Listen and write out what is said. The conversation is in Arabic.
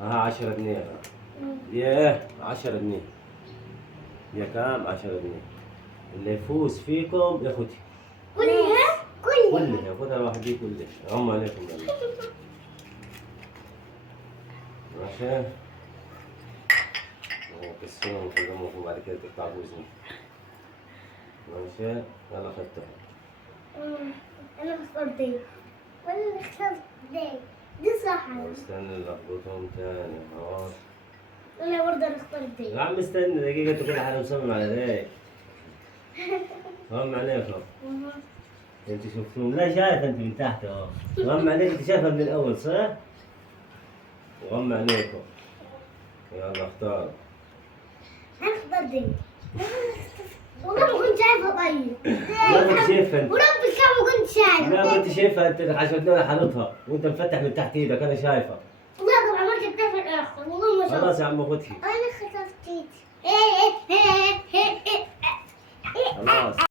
ها 10 جنيه. ياه 10 جنيه. يا كام 10 جنيه. اللي يفوز فيكم ياخدها. كلها كلها ياخدها لوحدي كلها. غم عليكم يلا. ماشي. كسرهم كلهم وبعد كده تقطع بوزني. ماشي. يلا خدتها. انا اخترت دي وانا اخترت دي صح. استنى نلخبطهم تاني اهو. انا برضه اخترت دي. يا عم استنى دقيقة انت كل حاجة مصمم على ذاك. غم عليكم. انت شفتوهم لا شايفه انت من تحت اهو. غم عليك انت شايفها من الاول صح؟ وغم عليكم. يلا اختار. انا اخترت دي. والله ما كنت شايفها طيب. لا كنت شايفها انت. وربي كم ما كنت شايفها. لا كنت شايفها انت عشان انا حاططها وانت مفتح من تحت ايدك انا شايفها. والله طبعا ما كنت في الاخر والله ما شايفها. خلاص يا عم خدها. انا